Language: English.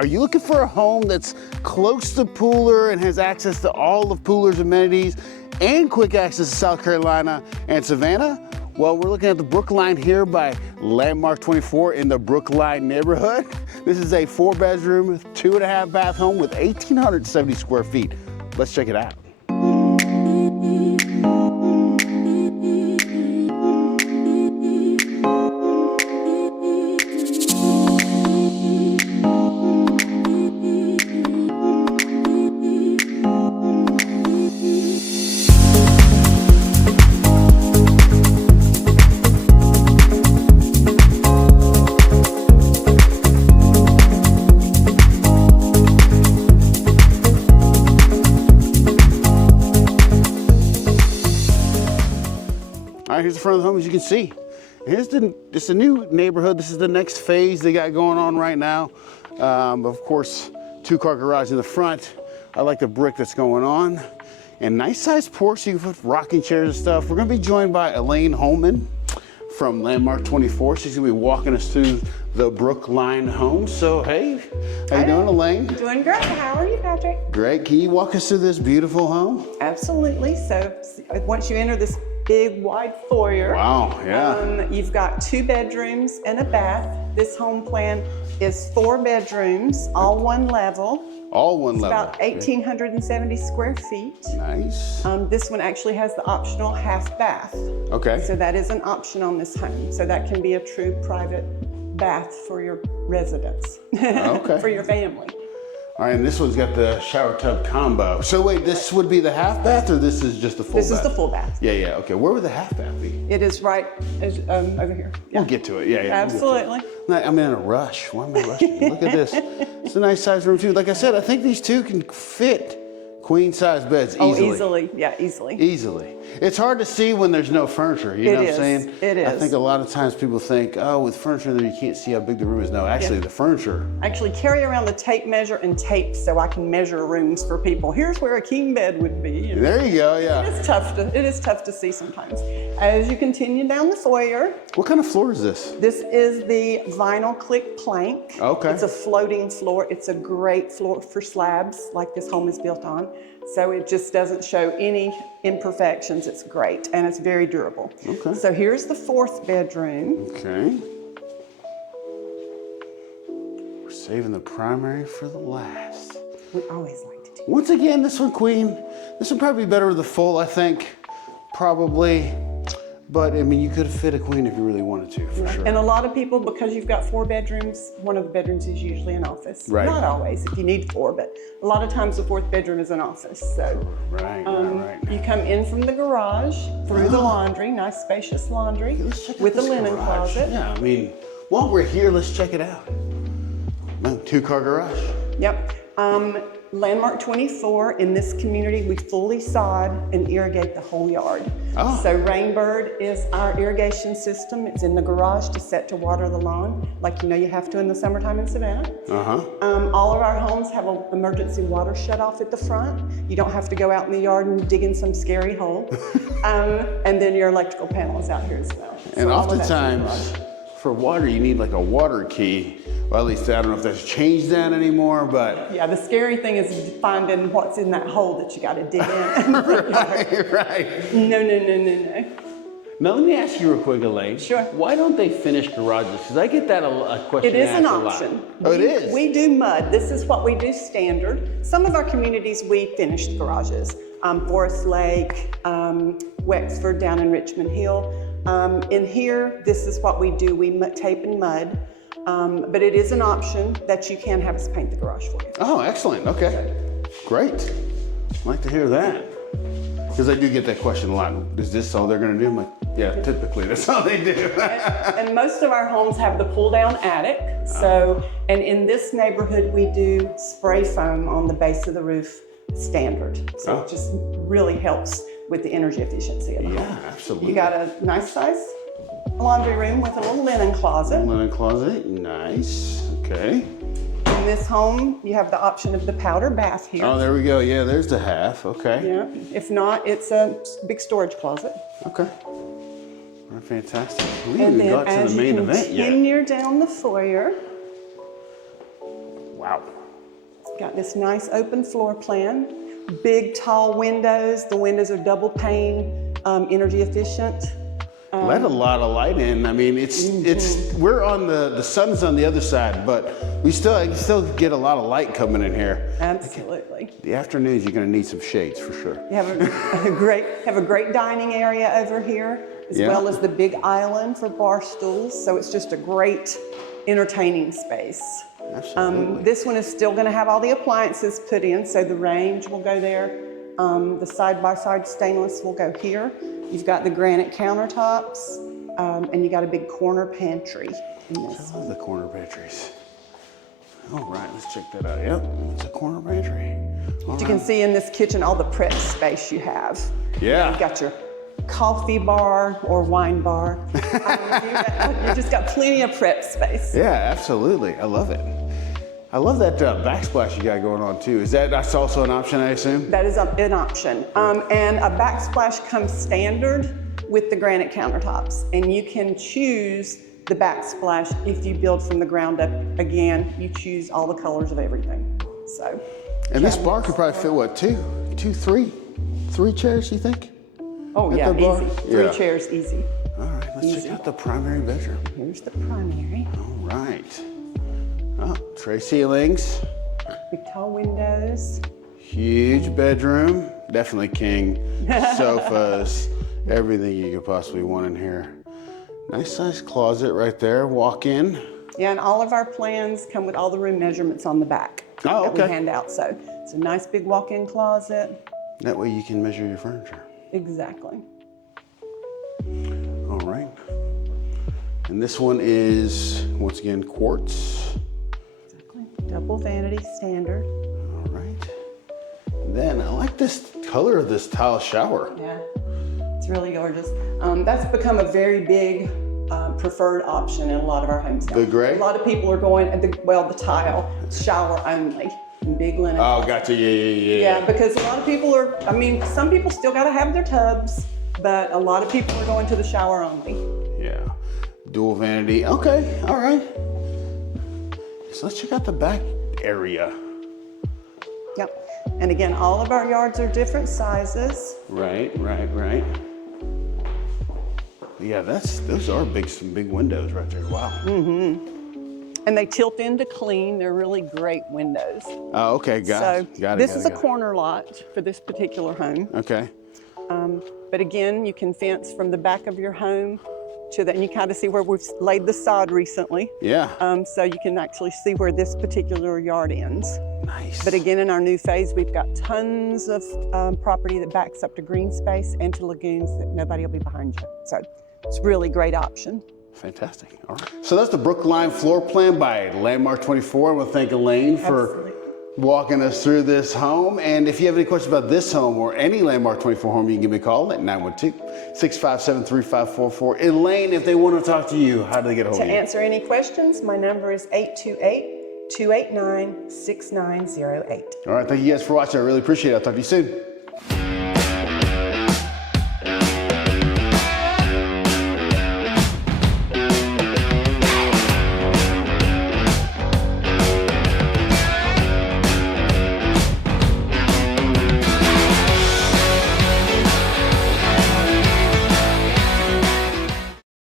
Are you looking for a home that's close to Pooler and has access to all of Pooler's amenities and quick access to South Carolina and Savannah? Well, we're looking at the Brookline here by Landmark 24 in the Brookline neighborhood. This is a 4-bedroom, 2.5 bath home with 1,870 square feet. Let's check it out. All right, here's the front of the home, as you can see. Here's it's a new neighborhood. This is the next phase they got going on right now. Of course, 2-car garage in the front. I like the brick that's going on. And nice sized porch, so you can put rocking chairs and stuff. We're gonna be joined by Elaine Holman from Landmark 24. She's gonna be walking us through the Brookline home. So, hey, how you doing, Elaine? Doing great. How are you, Patrick? Great. Can you walk us through this beautiful home? Absolutely. So once you enter this big wide foyer, wow, yeah. You've got 2 bedrooms and a bath. This home plan is 4 bedrooms, all one level. All one level. About 1,870 square feet. Nice. This one actually has the optional half bath. Okay. So that is an option on this home. So that can be a true private bath for your residence, Okay. for your family. All right, and this one's got the shower tub combo. So wait, this would be the half bath, or this is just the full bath? This is the full bath. Yeah, yeah, okay. Where would the half bath be? It is right over here. Yeah. We'll get to it, yeah, yeah. Absolutely. I'm in a rush. Why am I rushing? Look at this. It's a nice size room too. Like I said, I think these 2 can fit queen size beds easily. Oh, easily, yeah, easily. Easily. It's hard to see when there's no furniture, you know what I'm saying? It is. I think a lot of times people think, oh, with furniture there you can't see how big the room is. No, actually the furniture. Actually carry around the tape measure and tape so I can measure rooms for people. Here's where a king bed would be. You know? There you go, yeah. It is tough to see sometimes. As you continue down the foyer. What kind of floor is this? This is the vinyl click plank. Okay. It's a floating floor. It's a great floor for slabs like this home is built on. So it just doesn't show any imperfections. It's great and it's very durable. Okay. So here's the 4th bedroom. Okay. We're saving the primary for the last. We always like to do that. Once again, this one, queen. This would probably be better with the full, I think. Probably. But I mean, you could fit a queen if you really wanted to, for sure. And a lot of people, because you've got 4 bedrooms, one of the bedrooms is usually an office. Right. Not always, if you need 4, but a lot of times the 4th bedroom is an office. So right. you come in from the garage through the laundry, nice spacious laundry, with a linen closet. Yeah, I mean, while we're here, let's check it out. 2-car garage. Yep. Landmark 24, in this community, we fully sod and irrigate the whole yard. Oh. So Rainbird is our irrigation system. It's in the garage to set to water the lawn, like you know you have to in the summertime in Savannah. All of our homes have an emergency water shut-off at the front. You don't have to go out in the yard and dig in some scary hole. And then your electrical panel is out here as well. And so oftentimes, for water, you need like a water key. Well, at least I don't know if that's changed that anymore, but. Yeah, the scary thing is finding what's in that hole that you got to dig in. Right. No. Now let me ask you real quick, Elaine. Sure. Why don't they finish garages? Because I get that a question It is an asked a lot. option. Oh, it is? We do mud. This is what we do standard. Some of our communities, we finished garages. Forest Lake, Wexford down in Richmond Hill. In here, this is what we do. We tape and mud. But it is an option that you can have us paint the garage for you. Oh, excellent. Okay. Great. I'd like to hear that. Because I do get that question a lot. Is this all they're going to do? I'm like, yeah, typically that's all they do. and most of our homes have the pull-down attic. So, and in this neighborhood, we do spray foam on the base of the roof standard. So it just really helps with the energy efficiency of the home. Yeah, absolutely. You got a nice size laundry room with a little linen closet. Linen closet, nice. Okay. In this home, you have the option of the powder bath here. Oh, there we go. Yeah, there's the half. Okay. Yeah. If not, it's a big storage closet. Okay. All right, fantastic. We And haven't got to the main event yet. continue down the foyer. Wow, Wow. Got this nice open floor plan, big tall windows. The windows are double pane, energy efficient. Let a lot of light in. I mean, we're on the sun's on the other side, but I still get a lot of light coming in here. Absolutely. The afternoons, you're gonna need some shades for sure. You have a great dining area over here, as well as the big island for bar stools. So it's just a great entertaining space. Absolutely. This one is still gonna have all the appliances put in, so the range will go there. The side-by-side stainless will go here. You've got the granite countertops, and you got a big corner pantry in this. I love the corner pantries. All right, let's check that out. Yep, it's a corner pantry. You can see in this kitchen all the prep space you have. Yeah. You've got your coffee bar or wine bar. You just got plenty of prep space. Yeah, absolutely. I love it. I love that backsplash you got going on too. That's also an option, I assume? That is an option. And a backsplash comes standard with the granite countertops. And you can choose the backsplash if you build from the ground up. Again, you choose all the colors of everything. So. And this bar could probably fit what, three chairs, you think? Oh yeah, easy. Three chairs, easy. All right, let's check out the primary bedroom. Here's the primary. All right. Oh, tray ceilings. Big tall windows. Huge bedroom. Definitely king. Sofas. Everything you could possibly want in here. Nice size closet right there. Walk in. Yeah, and all of our plans come with all the room measurements on the back. Oh, okay. That we hand out. So it's a nice big walk-in closet. That way you can measure your furniture. Exactly. All right. And this one is, once again, quartz. Exactly. Double vanity standard. All right. Then I like this color of this tile shower. Yeah, it's really gorgeous. That's become a very big preferred option in a lot of our homes now. The gray? A lot of people are going, the tile, shower only, and big linen. Oh, gotcha, yeah. Yeah, because a lot of people some people still gotta have their tubs, but a lot of people are going to the shower only. Yeah, dual vanity, okay, all right. So let's check out the back area. Yep, and again, all of our yards are different sizes. Right. Yeah, those are some big windows right there, wow. Mm-hmm. And they tilt in to clean, they're really great windows. Oh, okay, got it. This is a corner lot for this particular home. Okay. But again, you can fence from the back of your home to and you kind of see where we've laid the sod recently. Yeah. So you can actually see where this particular yard ends. Nice. But again, in our new phase, we've got tons of property that backs up to green space and to lagoons that nobody will be behind you. So it's a really great option. Fantastic. All right. So that's the Brookline floor plan by Landmark 24. I want to thank Elaine for walking us through this home. And if you have any questions about this home or any Landmark 24 home, you can give me a call at 912-657-3544. Elaine, if they want to talk to you, how do they get a hold of you? To answer any questions, my number is 828-289-6908. All right. Thank you guys for watching. I really appreciate it. I'll talk to you soon.